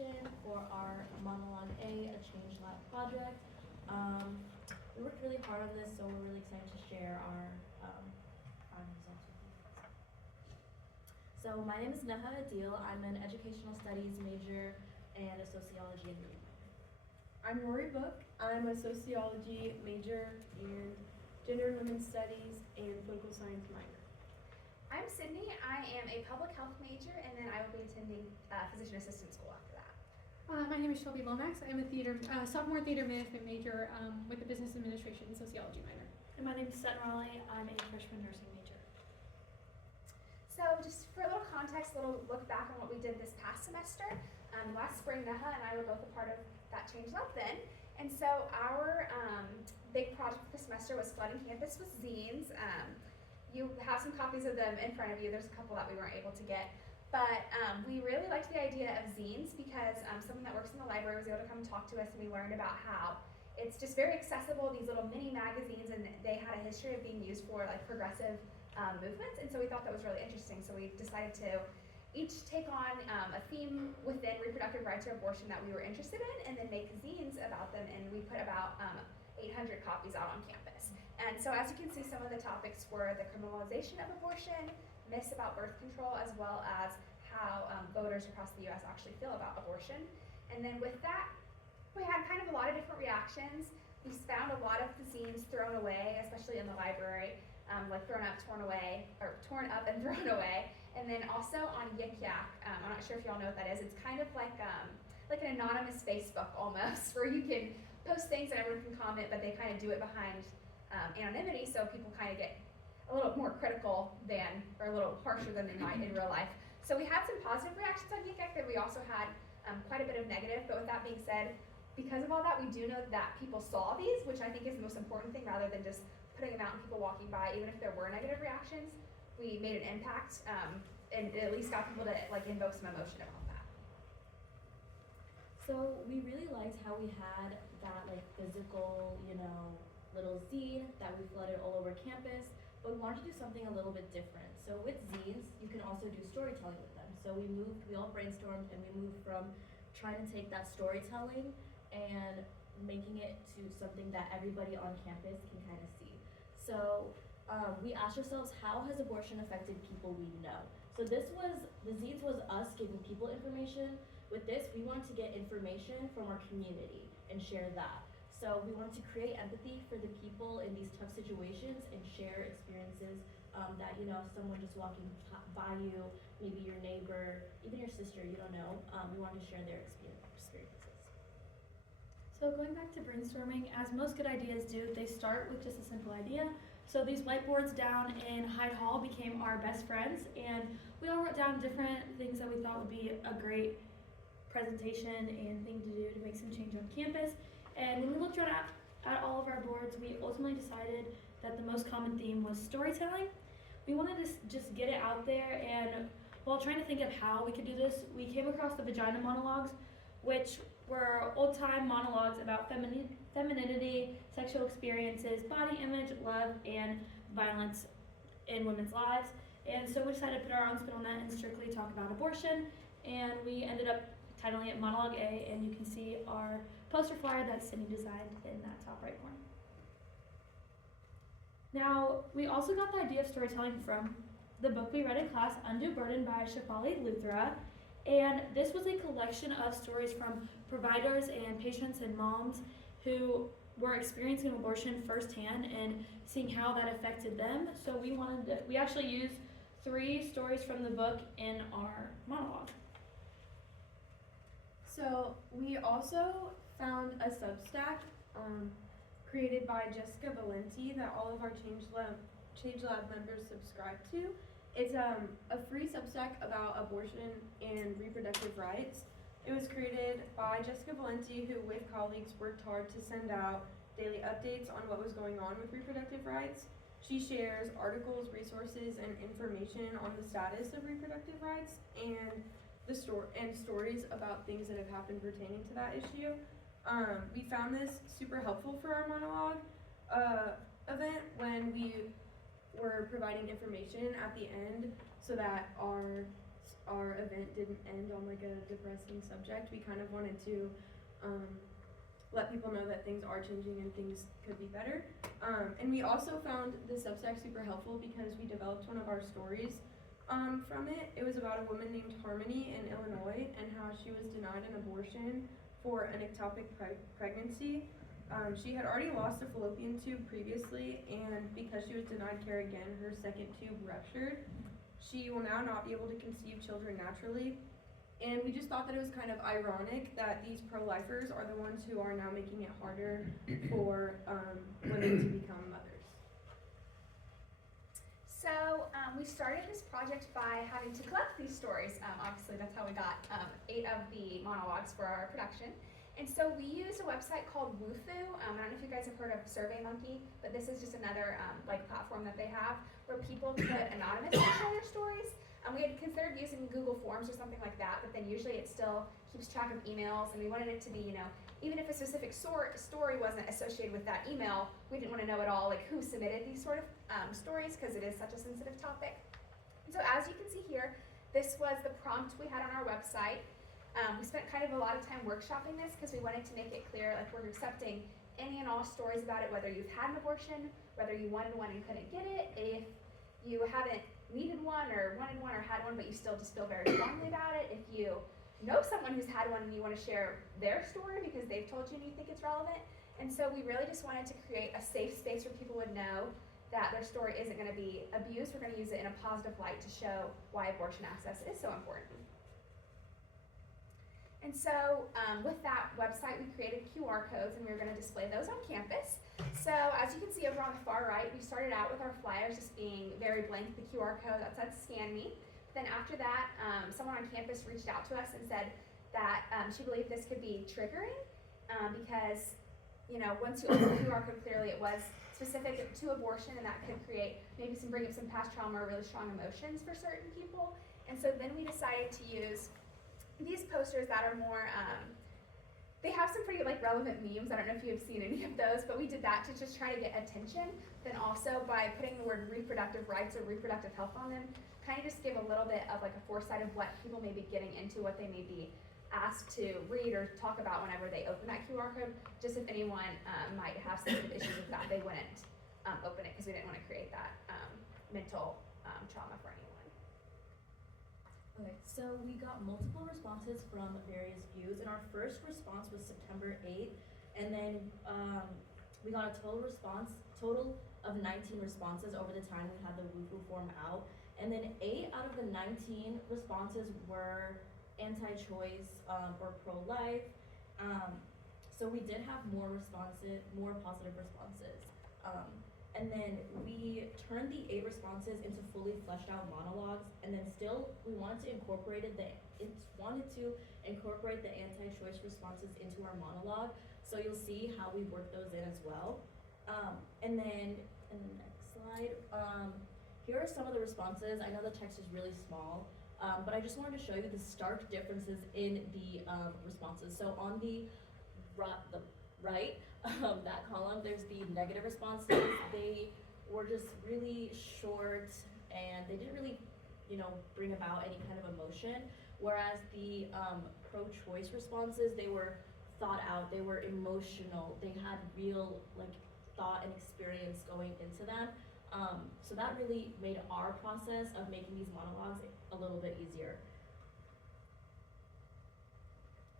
abortion for our Monologue A Change Lab project. We worked really hard on this, so we're really excited to share our results with you. So my name is Neha Adil. I'm an educational studies major and a sociology and reading minor. I'm Rory Book. I'm a sociology major and gender and women's studies and political science minor. I'm Sydney. I am a public health major, and then I will be attending physician assistant school after that. My name is Shelby Lomax. I'm a sophomore theater management major with a business administration and sociology minor. And my name is Sutton Raleigh. I'm a freshman nursing major. So just for a little context, a little look back on what we did this past semester. Last spring, Neha and I were both a part of that Change Lab then. And so our big project for the semester was flooding campus with zines. You have some copies of them in front of you. There's a couple that we weren't able to get. But we really liked the idea of zines because someone that works in the library was able to come talk to us, and we learned about how it's just very accessible, these little mini magazines, and they had a history of being used for like progressive movements. And so we thought that was really interesting. So we decided to each take on a theme within reproductive rights or abortion that we were interested in, and then make zines about them. And we put about 800 copies out on campus. And so as you can see, some of the topics were the criminalization of abortion, myths about birth control, as well as how voters across the U.S. actually feel about abortion. And then with that, we had kind of a lot of different reactions. We found a lot of the zines thrown away, especially in the library, like torn up and thrown away. And then also on Yik Yak, I'm not sure if y'all know what that is. It's kind of like an anonymous Facebook almost, where you can post things and everyone can comment, but they kind of do it behind anonymity, so people kind of get a little more critical or a little harsher than they might in real life. So we had some positive reactions on Yik Yak, but we also had quite a bit of negative. But with that being said, because of all that, we do know that people saw these, which I think is the most important thing, rather than just putting them out and people walking by. Even if there were negative reactions, we made an impact and at least got people to like invoke some emotion about that. So we really liked how we had that like physical, little zine that we flooded all over campus, but we wanted to do something a little bit different. So with zines, you can also do storytelling with them. So we all brainstormed, and we moved from trying to take that storytelling and making it to something that everybody on campus can kind of see. So we asked ourselves, how has abortion affected people we know? So the zines was us giving people information. With this, we wanted to get information from our community and share that. So we wanted to create empathy for the people in these tough situations and share experiences that, someone just walking by you, maybe your neighbor, even your sister, you don't know. We wanted to share their experiences. So going back to brainstorming, as most good ideas do, they start with just a simple idea. So these whiteboards down in Hyde Hall became our best friends, and we all wrote down different things that we thought would be a great presentation and thing to do to make some change on campus. And when we looked around at all of our boards, we ultimately decided that the most common theme was storytelling. We wanted to just get it out there, and while trying to think of how we could do this, we came across the vagina monologues, which were old-time monologues about femininity, sexual experiences, body image, love, and violence in women's lives. And so we decided to put our own spin on that and strictly talk about abortion, and we ended up titling it Monologue A, and you can see our poster flyer that Sydney designed in that top right corner. Now, we also got the idea of storytelling from the book we read in class, Undue Burden by Shefali Luthra, and this was a collection of stories from providers and patients and moms who were experiencing abortion firsthand and seeing how that affected them. So we actually used 3 stories from the book in our monologue. So we also found a Substack created by Jessica Valenti that all of our Change Lab members subscribe to. It's a free Substack about abortion and reproductive rights. It was created by Jessica Valenti, who with colleagues worked hard to send out daily updates on what was going on with reproductive rights. She shares articles, resources, and information on the status of reproductive rights and stories about things that have happened pertaining to that issue. We found this super helpful for our monologue event when we were providing information at the end so that our our event didn't end on like a depressing subject. We kind of wanted to let people know that things are changing and things could be better. And we also found the Substack super helpful because we developed one of our stories from it. It was about a woman named Harmony in Illinois and how she was denied an abortion for an ectopic pregnancy. She had already lost a fallopian tube previously, and because she was denied care again, her second tube ruptured. She will now not be able to conceive children naturally. And we just thought that it was kind of ironic that these pro-lifers are the ones who are now making it harder for women to become mothers. So we started this project by having to collect these stories. Obviously, that's how we got 8 of the monologues for our production. And so we used a website called Woofoo. I don't know if you guys have heard of SurveyMonkey, but this is just another like platform that they have where people could anonymously share their stories. We had considered using Google Forms or something like that, but then usually it still keeps track of emails, and we wanted it to be, you know, even if a specific story wasn't associated with that email, we didn't want to know at all like who submitted these sort of stories because it is such a sensitive topic. And so as you can see here, this was the prompt we had on our website. We spent kind of a lot of time workshopping this because we wanted to make it clear like we're accepting any and all stories about it, whether you've had an abortion, whether you wanted one and couldn't get it, if you haven't needed one or wanted one or had one but you still just feel very strongly about it, if you know someone who's had one and you want to share their story because they've told you and you think it's relevant. And so we really just wanted to create a safe space where people would know that their story isn't going to be abused. We're going to use it in a positive light to show why abortion access is so important. And so with that website, we created QR codes and we were going to display those on campus. So as you can see over on the far right, we started out with our flyers just being very blank, the QR code that said scan me. Then after that, someone on campus reached out to us and said that she believed this could be triggering because, you know, once you open the QR code, clearly it was specific to abortion and that could bring up some past trauma or really strong emotions for certain people. And so then we decided to use these posters that are more, they have some pretty like relevant memes. I don't know if you have seen any of those, but we did that to just try to get attention. Then also by putting the word reproductive rights or reproductive health on them, kind of just give a little bit of like a foresight of what people may be getting into, what they may be asked to read or talk about whenever they open that QR code, just if anyone might have sensitive issues with that, they wouldn't open it because we didn't want to create that mental trauma for anyone. Okay, so we got multiple responses from various views, and our first response was September 8th, and then we got a total of 19 responses over the time we had the Woofoo form out, and then 8 out of the 19 responses were anti-choice or pro-life. So we did have more positive responses. And then we turned the 8 responses into fully fleshed out monologues, and then still we wanted to incorporate the anti-choice responses into our monologue. So you'll see how we work those in as well. And then in the next slide, here are some of the responses. I know the text is really small, but I just wanted to show you the stark differences in the responses. So on the right, that column, there's the negative responses. They were just really short and they didn't really, bring about any kind of emotion. Whereas the pro-choice responses, they were thought out, they were emotional, they had real thought and experience going into them. So that really made our process of making these monologues a little bit easier.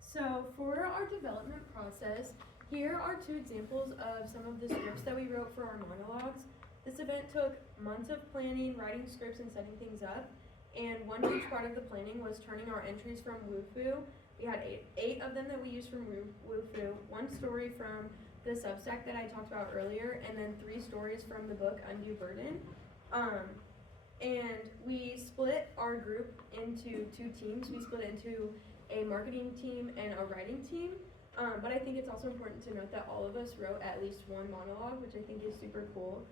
So for our development process, here are 2 examples of some of the scripts that we wrote for our monologues. This event took months of planning, writing scripts, and setting things up. And one huge part of the planning was turning our entries from Woofoo. We had 8 of them that we used from Woofoo, 1 story from the Substack that I talked about earlier, and then 3 stories from the book Undue Burden. And we split our group into 2 teams. We split into a marketing team and a writing team. But I think it's also important to note that all of us wrote at least 1 monologue, which I think is super cool.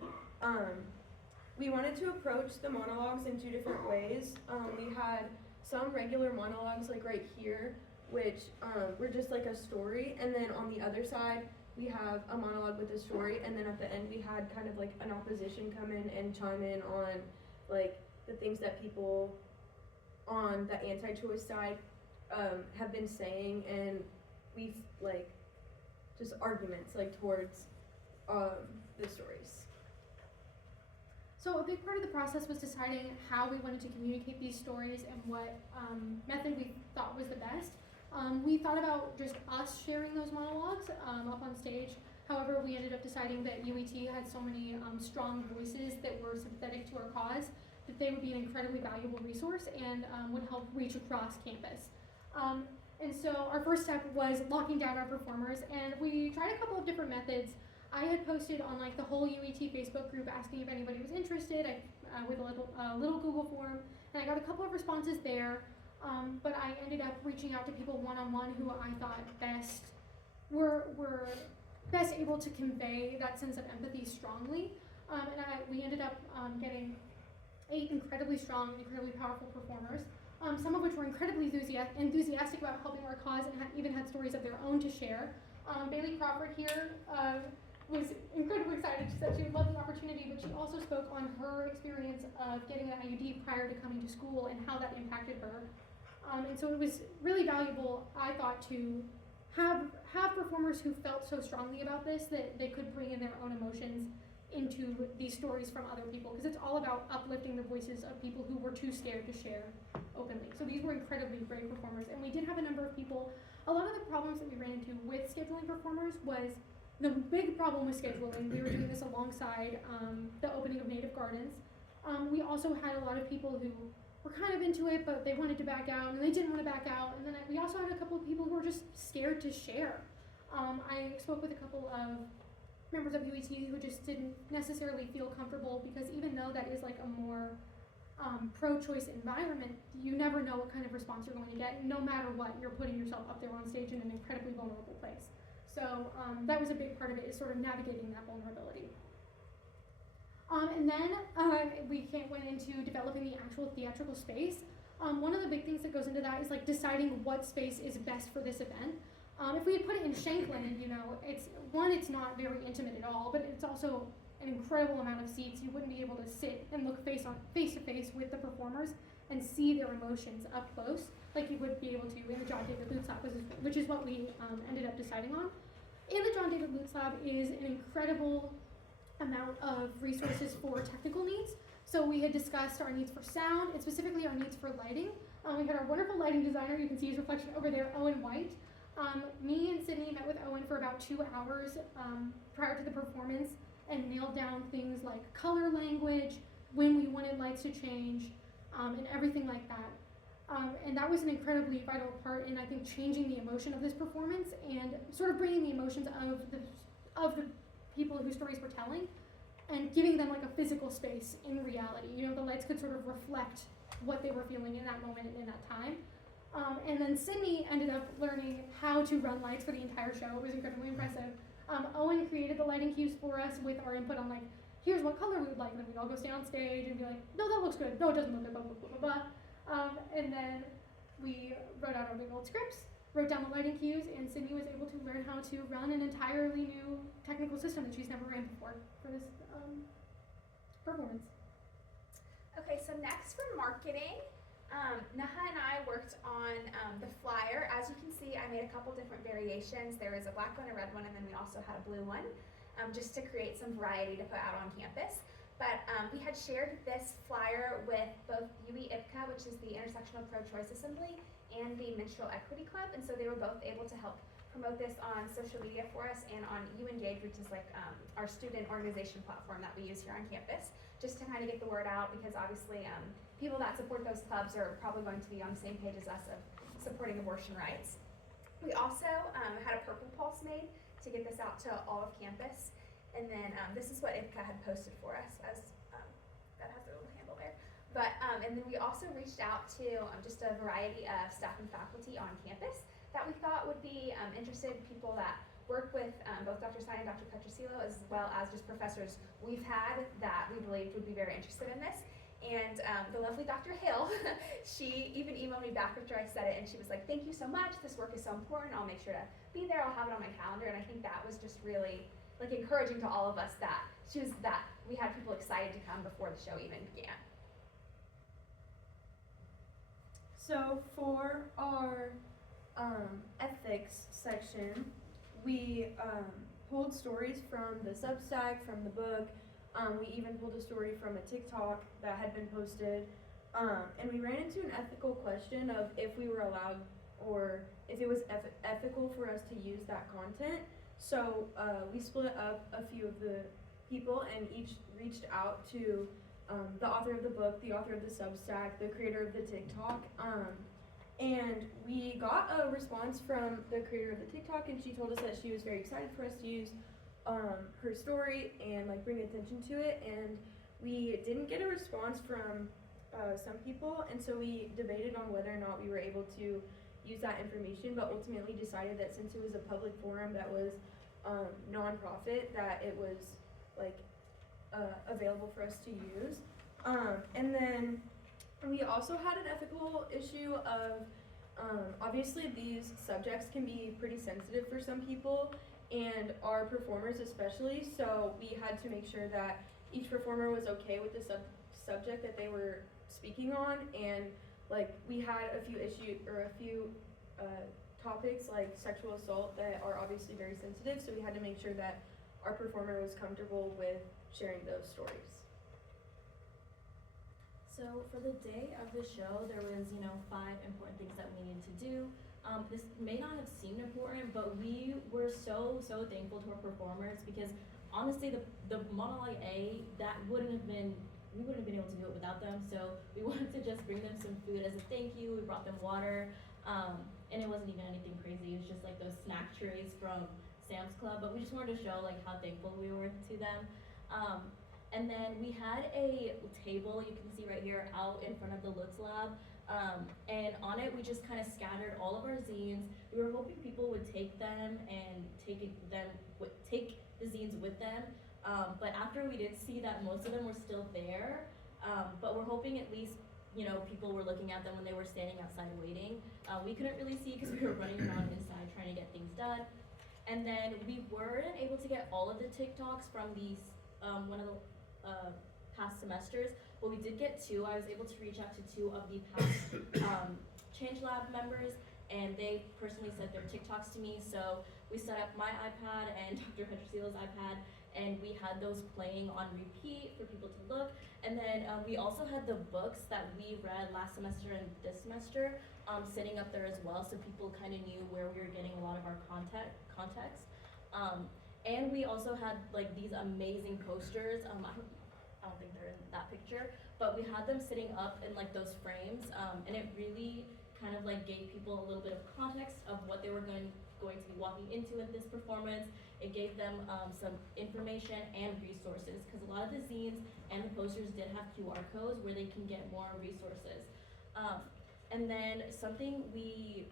We wanted to approach the monologues in 2 different ways. We had some regular monologues like right here, which were just like a story, and then on the other side we have a monologue with a story, and then at the end we had kind of like an opposition come in and chime in on like the things that people on the anti-choice side have been saying, and we've like just arguments like towards the stories. So a big part of the process was deciding how we wanted to communicate these stories and what method we thought was the best. We thought about just us sharing those monologues up on stage. However, we ended up deciding that UET had so many strong voices that were sympathetic to our cause that they would be an incredibly valuable resource and would help reach across campus. And so our first step was locking down our performers, and we tried a couple of different methods. I had posted on like the whole UET Facebook group asking if anybody was interested with a little Google form, and I got a couple of responses there. But I ended up reaching out to people one-on-one who I thought were best able to convey that sense of empathy strongly. We ended up getting 8 incredibly strong, incredibly powerful performers, some of which were incredibly enthusiastic about helping our cause and even had stories of their own to share. Bailey Crawford here was incredibly excited. She said she would love the opportunity, but she also spoke on her experience of getting an IUD prior to coming to school and how that impacted her. And so it was really valuable, I thought, to have performers who felt so strongly about this that they could bring in their own emotions into these stories from other people, because it's all about uplifting the voices of people who were too scared to share openly. So these were incredibly brave performers, and we did have a number of people. A lot of the problems that we ran into with scheduling performers was the big problem with scheduling. We were doing this alongside the opening of Native Gardens. We also had a lot of people who were kind of into it, but they wanted to back out, and they didn't want to back out. And then we also had a couple of people who were just scared to share. I spoke with a couple of members of UET who just didn't necessarily feel comfortable, because even though that is like a more pro-choice environment, you never know what kind of response you're going to get. No matter what, you're putting yourself up there on stage in an incredibly vulnerable place. So that was a big part of it, is sort of navigating that vulnerability. And then went into developing the actual theatrical space. One of the big things that goes into that is like deciding what space is best for this event. If we had put it in Shanklin, it's not very intimate at all, but it's also an incredible amount of seats. You wouldn't be able to sit and look face to face with the performers and see their emotions up close like you would be able to in the John David Lutz Lab, which is what we ended up deciding on. In the John David Lutz Lab is an incredible amount of resources for technical needs. So we had discussed our needs for sound, and specifically our needs for lighting. We had our wonderful lighting designer, you can see his reflection over there, Owen White. Me and Sydney met with Owen for about 2 hours prior to the performance and nailed down things like color language, when we wanted lights to change, and everything like that. And that was an incredibly vital part in, I think, changing the emotion of this performance and sort of bringing the emotions of the people whose stories we're telling and giving them like a physical space in reality. The lights could sort of reflect what they were feeling in that moment and in that time. And then Sydney ended up learning how to run lights for the entire show. It was incredibly impressive. Owen created the lighting cues for us with our input on like, here's what color we would like, and then we'd all go stand on stage and be like, no, that looks good, no, it doesn't look good, blah, blah, blah, blah, blah. And then we wrote out our big old scripts, wrote down the lighting cues, and Sydney was able to learn how to run an entirely new technical system that she's never ran before for this performance. Okay, so next for marketing, Naha and I worked on the flyer. As you can see, I made a couple different variations. There was a black one, a red one, and then we also had a blue one, just to create some variety to put out on campus. But we had shared this flyer with both UE-IPCA, which is the Intersectional Pro-Choice Assembly, and the Minstrel Equity Club, and so they were both able to help promote this on social media for us and on UEngage, which is like our student organization platform that we use here on campus, just to kind of get the word out, because obviously people that support those clubs are probably going to be on the same page as us of supporting abortion rights. We also had a purple pulse made to get this out to all of campus, and then this is what IPCA had posted for us, as that has a little handle there. But and then we also reached out to just a variety of staff and faculty on campus that we thought would be interested, people that work with both Dr. Stein and Dr. Petrosilo, as well as just professors we've had that we believed would be very interested in this. And the lovely Dr. Hill, she even emailed me back after I said it, and she was like, thank you so much, this work is so important, I'll make sure to be there, I'll have it on my calendar. And I think that was just really like encouraging to all of us that we had people excited to come before the show even began. So for our ethics section, we pulled stories from the Substack, from the book. We even pulled a story from a TikTok that had been posted. And we ran into an ethical question of if we were allowed or if it was ethical for us to use that content. So we split up a few of the people and each reached out to the author of the book, the author of the Substack, the creator of the TikTok. And we got a response from the creator of the TikTok, and she told us that she was very excited for us to use her story and like bring attention to it. And we didn't get a response from some people, and so we debated on whether or not we were able to use that information, but ultimately decided that since it was a public forum that was nonprofit, that it was like available for us to use. And then we also had an ethical issue of obviously these subjects can be pretty sensitive for some people and our performers especially, so we had to make sure that each performer was okay with the subject that they were speaking on. And like we had a few topics like sexual assault that are obviously very sensitive, so we had to make sure that our performer was comfortable with sharing those stories. So for the day of the show, there was, 5 important things that we needed to do. This may not have seemed important, but we were so thankful to our performers because honestly, the Momolo A, we wouldn't have been able to do it without them. So we wanted to just bring them some food as a thank you. We brought them water, and it wasn't even anything crazy. It was just like those snack trays from Sam's Club, but we just wanted to show like how thankful we were to them. And then we had a table, you can see right here, out in front of the Lutz Lab. And on it, we just kind of scattered all of our zines. We were hoping people would take them and take the zines with them. But after we did see that most of them were still there, but we're hoping at least, people were looking at them when they were standing outside waiting. We couldn't really see because we were running around inside trying to get things done. And then we weren't able to get all of the TikToks from these, one of the past semesters, but we did get 2. I was able to reach out to 2 of the past Change Lab members, and they personally sent their TikToks to me. So we set up my iPad and Dr. Petrosilo's iPad, and we had those playing on repeat for people to look. And then we also had the books that we read last semester and this semester sitting up there as well, so people kind of knew where we were getting a lot of our context. And we also had like these amazing posters. I don't think they're in that picture, but we had them sitting up in like those frames, and it really kind of like gave people a little bit of context of what they were going to be walking into in this performance. It gave them some information and resources, because a lot of the zines and the posters did have QR codes where they can get more resources. And then something we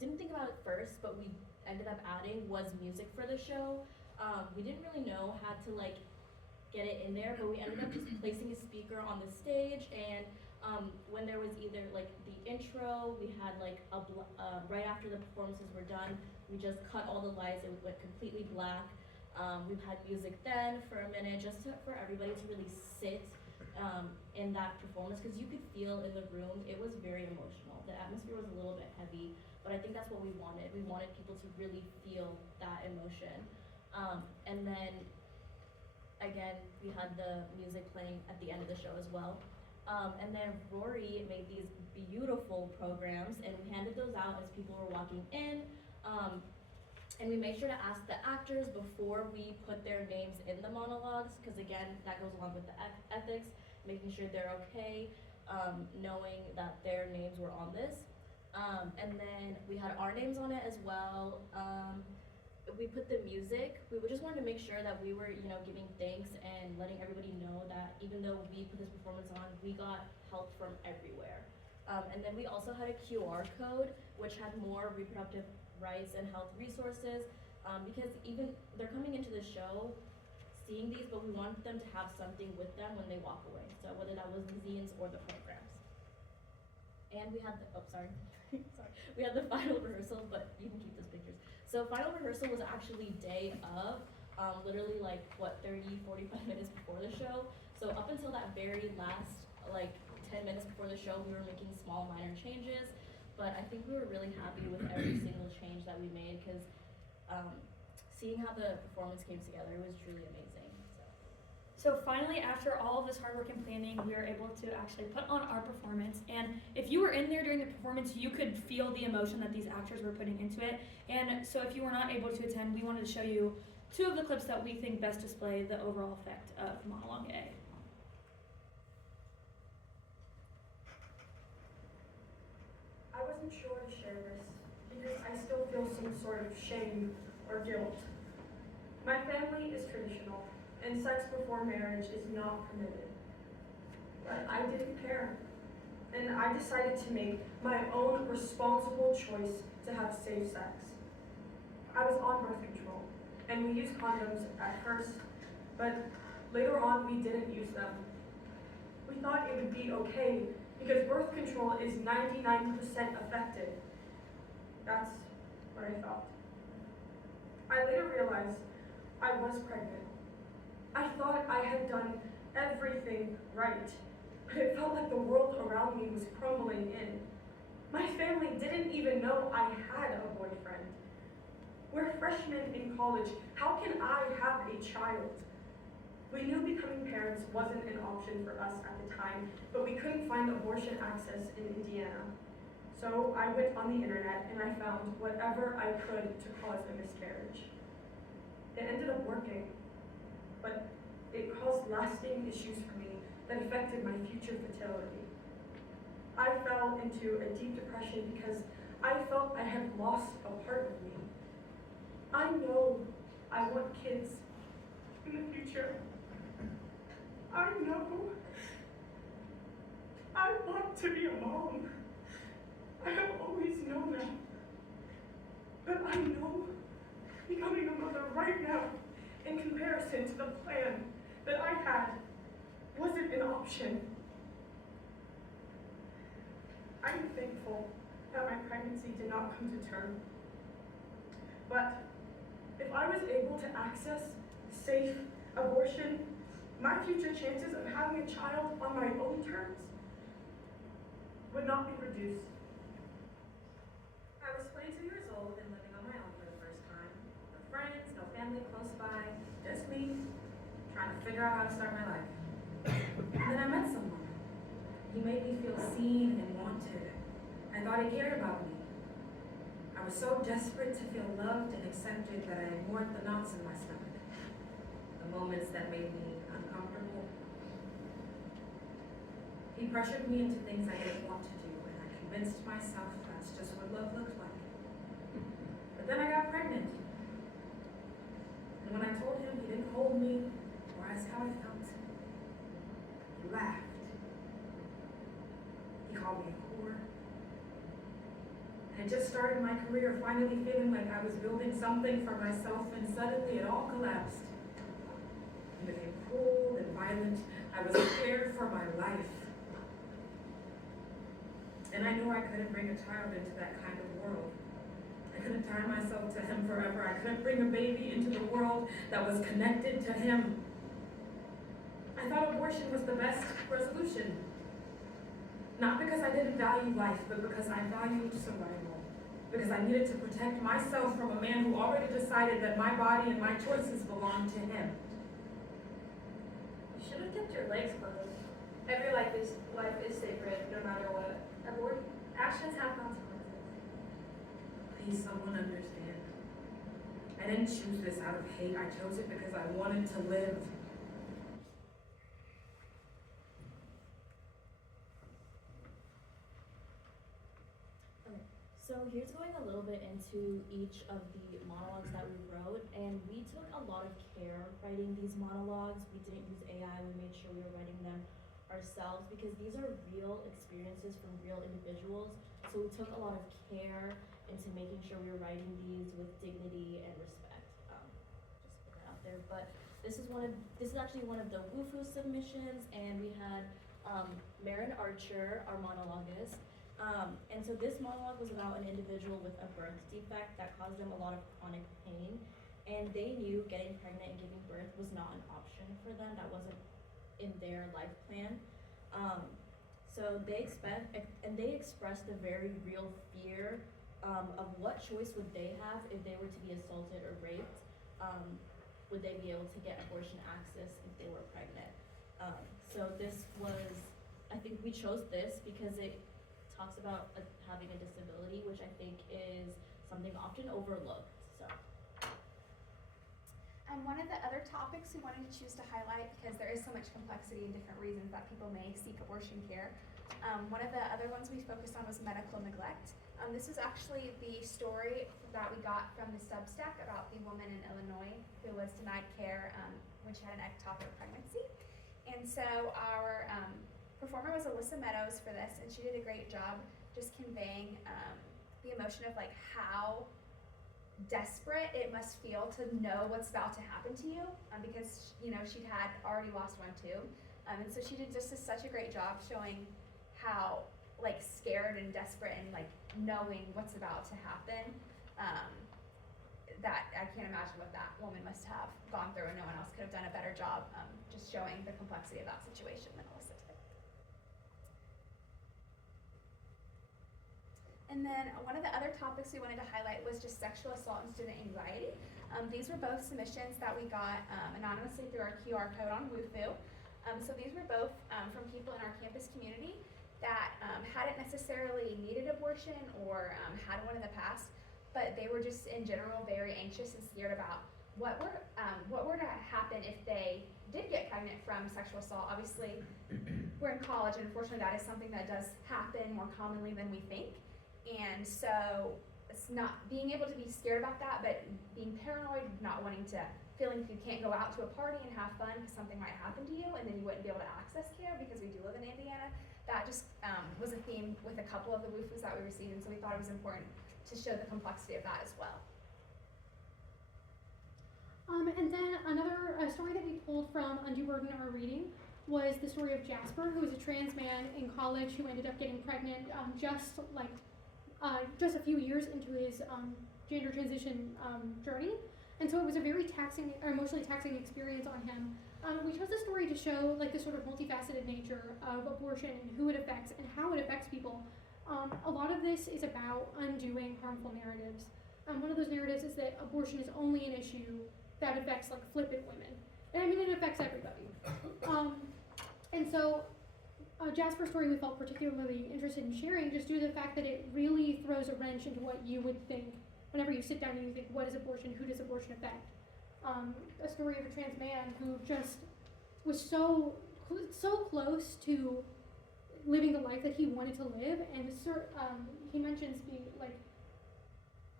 didn't think about at first, but we ended up adding was music for the show. We didn't really know how to like get it in there, but we ended up just placing a speaker on the stage, and when there was either like the intro, we had like right after the performances were done, we just cut all the lights, it went completely black. We've had music then for a minute, just for everybody to really sit in that performance, because you could feel in the room, it was very emotional. The atmosphere was a little bit heavy, but I think that's what we wanted. We wanted people to really feel that emotion. And then again, we had the music playing at the end of the show as well. And then Rory made these beautiful programs, and we handed those out as people were walking in. And we made sure to ask the actors before we put their names in the monologues, because again, that goes along with the ethics, making sure they're okay, knowing that their names were on this. And then we had our names on it as well. We put the music. We just wanted to make sure that we were, giving thanks and letting everybody know that even though we put this performance on, we got help from everywhere. And then we also had a QR code, which had more reproductive rights and health resources, because even they're coming into the show seeing these, but we wanted them to have something with them when they walk away. So whether that was the zines or the programs. And we had sorry. We had the final rehearsal, but you can keep those pictures. So final rehearsal was actually day of, literally like 30, 45 minutes before the show. So up until that very last 10 10 minutes before the show, we were making small minor changes, but I think we were really happy with every single change that we made because seeing how the performance came together was truly amazing. So finally, after all of this hard work and planning, we were able to actually put on our performance. And if you were in there during the performance, you could feel the emotion that these actors were putting into it. And so if you were not able to attend, we wanted to show you 2 of the clips that we think best display the overall effect of Monologue A. I wasn't sure to share this because I still feel some sort of shame or guilt. My family is traditional, and sex before marriage is not permitted. But I didn't care, and I decided to make my own responsible choice to have safe sex. I was on birth control, and we used condoms at first, but later on we didn't use them. We thought it would be okay because birth control is 99% effective. That's what I thought. I later realized I was pregnant. I thought I had done everything right, but it felt like the world around me was crumbling in. My family didn't even know I had a boyfriend. We're freshmen in college. How can I have a child? We knew becoming parents wasn't an option for us at the time, but we couldn't find abortion access in Indiana. So I went on the internet and I found whatever I could to cause a miscarriage. It ended up working, but it caused lasting issues for me that affected my future fertility. I fell into a deep depression because I felt I had lost a part of me. I know I want kids in the future. I know I want to be a mom. I have always known that. But I know becoming a mother right now, in comparison to the plan that I had, wasn't an option. I'm thankful that my pregnancy did not come to term. But if I was able to access safe abortion, my future chances of having a child on my own terms would not be reduced. I was 22 years old and living on my own for the first time. No friends, no family close by, just me, trying to figure out how to start my life. And then I met someone. He made me feel seen and wanted. I thought he cared about me. I was so desperate to feel loved and accepted that I ignored the knots in my stomach, the moments that made me uncomfortable. He pressured me into things I didn't want to do, and I convinced myself that's just what love looked like. But then I got pregnant. And when I told him, he didn't hold me or ask how I felt. He laughed. He called me a whore. I just started my career finally feeling like I was building something for myself, and suddenly it all collapsed. He became cold and violent. I was scared for my life. And I knew I couldn't bring a child into that kind of world. I couldn't tie myself to him forever. I couldn't bring a baby into the world that was connected to him. I thought abortion was the best resolution. Not because I didn't value life, but because I valued survival. Because I needed to protect myself from a man who already decided that my body and my choices belonged to him. You should have kept your legs closed. Every life is sacred, no matter what. Actions have consequences. Please, someone understand. I didn't choose this out of hate. I chose it because I wanted to live. Okay, so here's going a little bit into each of the monologues that we wrote, and we took a lot of care writing these monologues. We didn't use AI, we made sure we were writing them ourselves because these are real experiences from real individuals. So we took a lot of care into making sure we were writing these with dignity and respect. Just put that out there. But this is actually one of the WooFoo submissions, and we had Marin Archer, our monologuist. And so this monologue was about an individual with a birth defect that caused them a lot of chronic pain, and they knew getting pregnant and giving birth was not an option for them. That wasn't in their life plan. So they expressed a very real fear of what choice would they have if they were to be assaulted or raped. Would they be able to get abortion access if they were pregnant? So this was, I think we chose this because it talks about having a disability, which I think is something often overlooked. So. And one of the other topics we wanted to choose to highlight, because there is so much complexity and different reasons that people may seek abortion care, one of the other ones we focused on was medical neglect. This was actually the story that we got from the Substack about the woman in Illinois who was denied care when she had an ectopic pregnancy. And so our performer was Alyssa Meadows for this, and she did a great job just conveying the emotion of like how desperate it must feel to know what's about to happen to you, because you know she'd had already lost one too, and so she did just such a great job showing how like scared and desperate and like knowing what's about to happen, that I can't imagine what that woman must have gone through, and no one else could have done a better job just showing the complexity of that situation than Alyssa did. And then one of the other topics we wanted to highlight was just sexual assault and student anxiety. These were both submissions that we got anonymously through our QR code on Wufoo. So these were both from people in our campus community that hadn't necessarily needed abortion or had one in the past, but they were just in general very anxious and scared about what were to happen if they did get pregnant from sexual assault. Obviously, we're in college, and unfortunately that is something that does happen more commonly than we think. And so it's not being able to be scared about that, but being paranoid, not wanting to, feeling like you can't go out to a party and have fun because something might happen to you and then you wouldn't be able to access care because we do live in Indiana. That just was a theme with a couple of the Woofus that we received, and so we thought it was important to show the complexity of that as well. And then another story that we pulled from Undue Burden Our Reading was the story of Jasper, who was a trans man in college who ended up getting pregnant just a few years into his gender transition journey. And so it was a very taxing, or emotionally taxing experience on him. We chose this story to show like the sort of multifaceted nature of abortion and who it affects and how it affects people. A lot of this is about undoing harmful narratives. One of those narratives is that abortion is only an issue that affects like flippant women. And I mean, it affects everybody. And so Jasper's story we felt particularly interested in sharing just due to the fact that it really throws a wrench into what you would think whenever you sit down and you think, what is abortion, who does abortion affect? A story of a trans man who just was so close to living the life that he wanted to live, and he mentions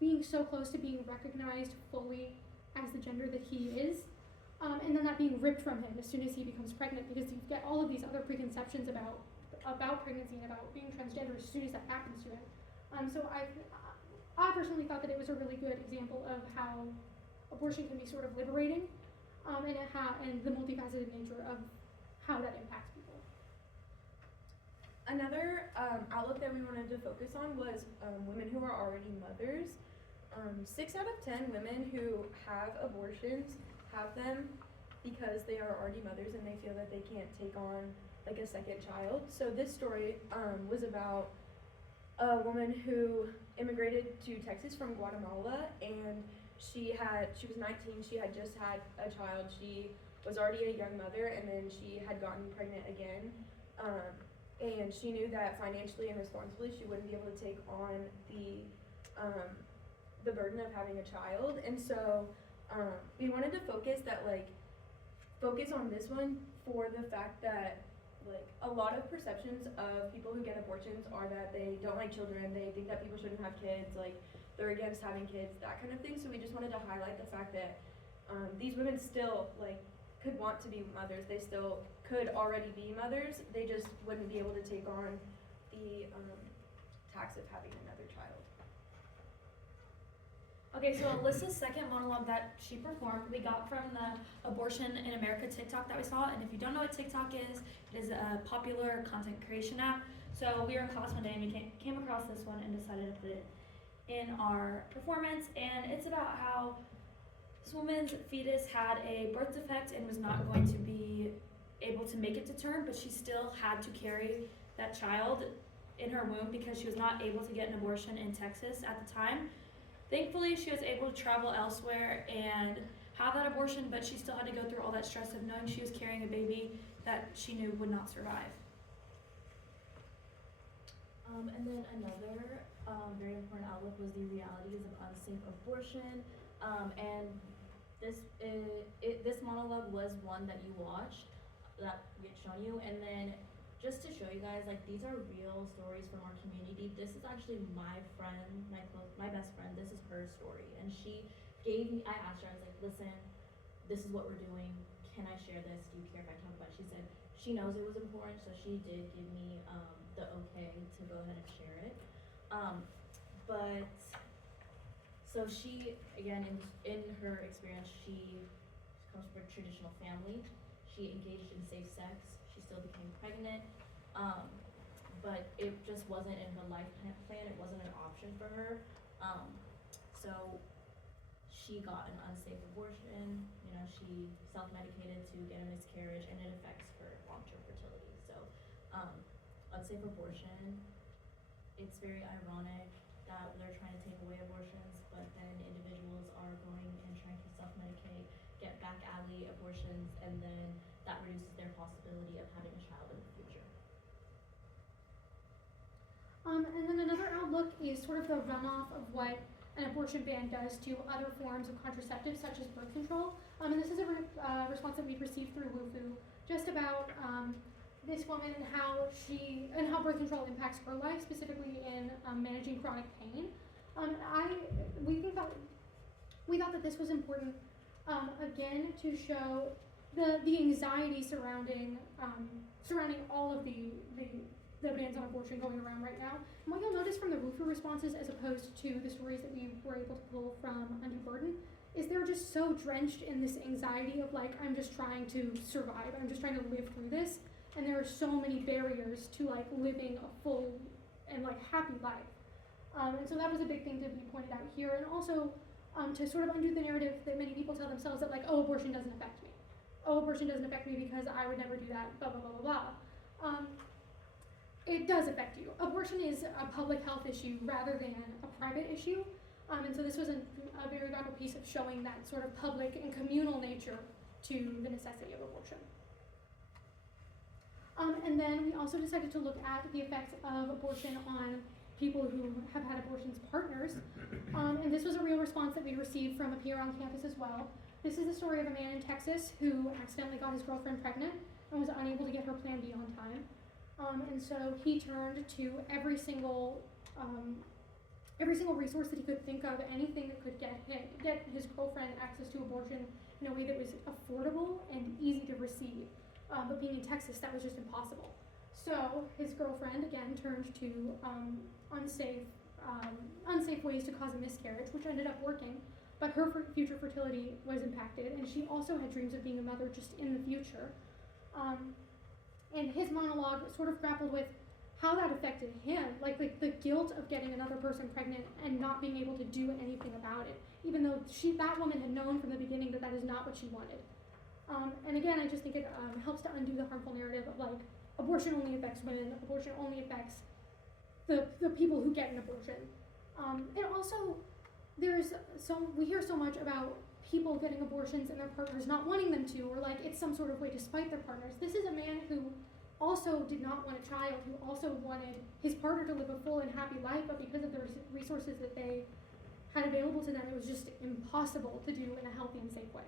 being so close to being recognized fully as the gender that he is, and then that being ripped from him as soon as he becomes pregnant, because you get all of these other preconceptions about pregnancy and about being transgender as soon as that happens to him. So I personally thought that it was a really good example of how abortion can be sort of liberating, and the multifaceted nature of how that impacts people. Another outlook that we wanted to focus on was women who are already mothers. 6 out of 10 women who have abortions have them because they are already mothers and they feel that they can't take on like a second child. So this story was about a woman who immigrated to Texas from Guatemala, and she was 19, she had just had a child, she was already a young mother, and then she had gotten pregnant again, and she knew that financially and responsibly she wouldn't be able to take on the burden of having a child. And so we wanted to focus on this one for the fact that like a lot of perceptions of people who get abortions are that they don't like children, they think that people shouldn't have kids, like they're against having kids, that kind of thing. So we just wanted to highlight the fact that these women still like could want to be mothers, they still could already be mothers, they just wouldn't be able to take on the tax of having another child. Okay, so Alyssa's second monologue that she performed, we got from the Abortion in America TikTok that we saw. And if you don't know what TikTok is, it is a popular content creation app. So we were in class one day and we came across this one and decided to put it in our performance. And it's about how this woman's fetus had a birth defect and was not going to be able to make it to term, but she still had to carry that child in her womb because she was not able to get an abortion in Texas at the time. Thankfully, she was able to travel elsewhere and have that abortion, but she still had to go through all that stress of knowing she was carrying a baby that she knew would not survive. And then another very important outlook was the realities of unsafe abortion. And this monologue was one that you watched, that we had shown you. And then just to show you guys, like, these are real stories from our community. This is actually my friend, my best friend. This is her story. And she gave me, I asked her, I was like, listen, this is what we're doing. Can I share this? Do you care if I talk about it? She said she knows it was important, so she did give me the okay to go ahead and share it. But so she, again, in her experience, she comes from a traditional family. She engaged in safe sex. She still became pregnant. But it just wasn't in her life plan. It wasn't an option for her. So she got an unsafe abortion. You know, she self-medicated to get a miscarriage, and it affects her long-term fertility. So, unsafe abortion, it's very ironic that they're trying to take away abortions, but then individuals are going and trying to self-medicate, get back alley abortions, and then that reduces their possibility of having a child in the future. And then another outlook is sort of the runoff of what an abortion ban does to other forms of contraceptives, such as birth control. And this is a response that we've received through WUFU, just about this woman and how birth control impacts her life, specifically in managing chronic pain. We thought that this was important, again, to show the anxiety surrounding all of the bans on abortion going around right now. And what you'll notice from the WUFU responses, as opposed to the stories that we were able to pull from Undue Burden, is they're just so drenched in this anxiety of, like, I'm just trying to survive, I'm just trying to live through this, and there are so many barriers to, like, living a full and, like, happy life. And so that was a big thing to be pointed out here, and also to sort of undo the narrative that many people tell themselves that, like, oh, abortion doesn't affect me. Oh, abortion doesn't affect me because I would never do that, blah, blah, blah, blah, blah. It does affect you. Abortion is a public health issue rather than a private issue. And so this was a very vital piece of showing that sort of public and communal nature to the necessity of abortion. And then we also decided to look at the effects of abortion on people who have had abortions partners. And this was a real response that we received from a peer on campus as well. This is the story of a man in Texas who accidentally got his girlfriend pregnant and was unable to get her Plan B on time. And so he turned to every single resource that he could think of, anything that could get his girlfriend access to abortion in a way that was affordable and easy to receive. But being in Texas, that was just impossible. So his girlfriend, again, turned to unsafe ways to cause a miscarriage, which ended up working, but her future fertility was impacted, and she also had dreams of being a mother just in the future. And his monologue sort of grappled with how that affected him, like the guilt of getting another person pregnant and not being able to do anything about it, even though that woman had known from the beginning that that is not what she wanted. And again, I just think it helps to undo the harmful narrative of, like, abortion only affects women, abortion only affects the people who get an abortion. And also, we hear so much about people getting abortions and their partners not wanting them to, or like it's some sort of way to spite their partners. This is a man who also did not want a child, who also wanted his partner to live a full and happy life, but because of the resources that they had available to them, it was just impossible to do in a healthy and safe way.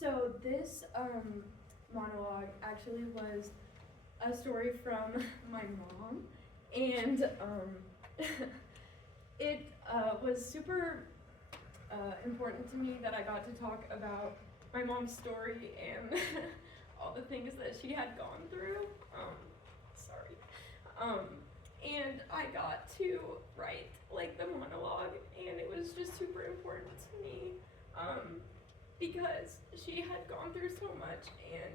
So this monologue actually was a story from my mom, and it was super important to me that I got to talk about my mom's story and all the things that she had gone through. And I got to write, like, the monologue, and it was just super important to me because she had gone through so much, and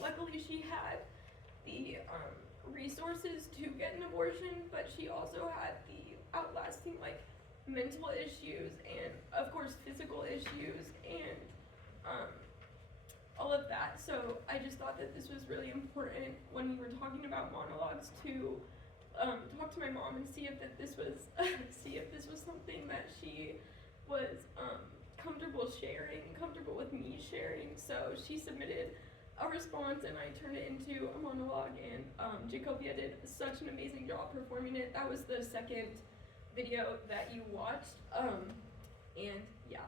luckily she had the resources to get an abortion, but she also had the outlasting, like, mental issues and, of course, physical issues, and a all of that. So I just thought that this was really important when we were talking about monologues to talk to my mom and see if this was something that she was comfortable sharing, comfortable with me sharing. So she submitted a response and I turned it into a monologue, and Jacobia did such an amazing job performing it. That was the second video that you watched, and yeah.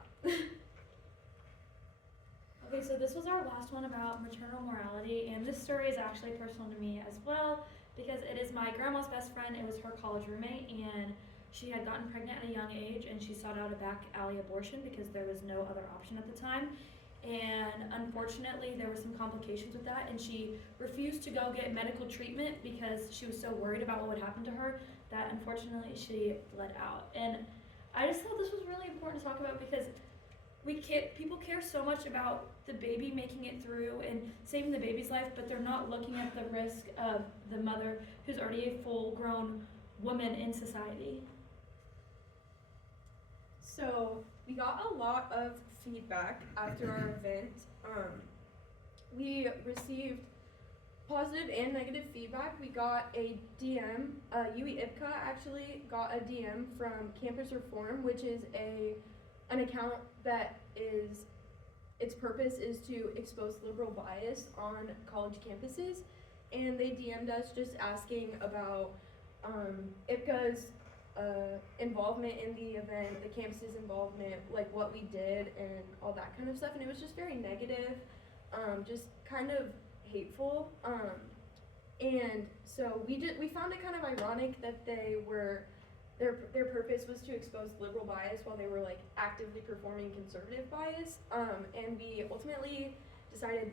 Okay, so this was our last one about maternal morality, and this story is actually personal to me as well because it is my grandma's best friend. It was her college roommate, and she had gotten pregnant at a young age, and she sought out a back alley abortion because there was no other option at the time. And unfortunately, there were some complications with that, and she refused to go get medical treatment because she was so worried about what would happen to her that unfortunately she bled out. And I just thought this was really important to talk about because people care so much about the baby making it through and saving the baby's life, but they're not looking at the risk of the mother who's already a full-grown woman in society. So we got a lot of feedback after our event. We received positive and negative feedback. We got a DM, UE IPCA actually got a DM from Campus Reform, which is an account that its purpose is to expose liberal bias on college campuses, and they DM'd us just asking about IPCA's involvement in the event, the campus's involvement, like what we did and all that kind of stuff, and it was just very negative, just kind of hateful, and so we found it kind of ironic that their purpose was to expose liberal bias while they were like actively performing conservative bias, and we ultimately decided,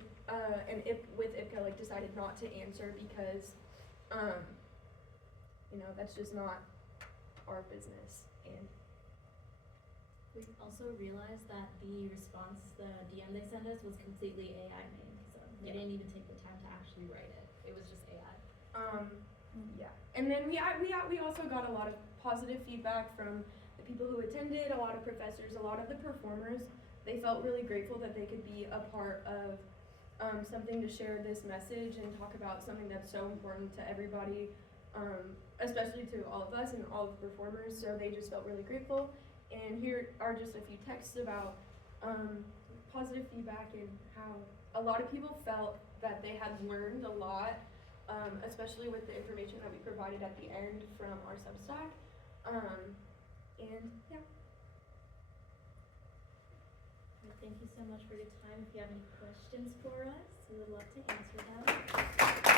with IPCA, like decided not to answer because, that's just not our business. And we also realized that the response, the DM they sent us, was completely AI made, so they didn't even take the time to actually write it. It was just AI. yeah. And then we also got a lot of positive feedback from the people who attended, a lot of professors, a lot of the performers. They felt really grateful that they could be a part of something to share this message and talk about something that's so important to everybody, especially to all of us and all of the performers. So they just felt really grateful. And here are just a few texts about positive feedback and how a lot of people felt that they had learned a lot, especially with the information that we provided at the end from our Substack. And yeah. Well, thank you so much for your time. If you have any questions for us, we would love to answer them.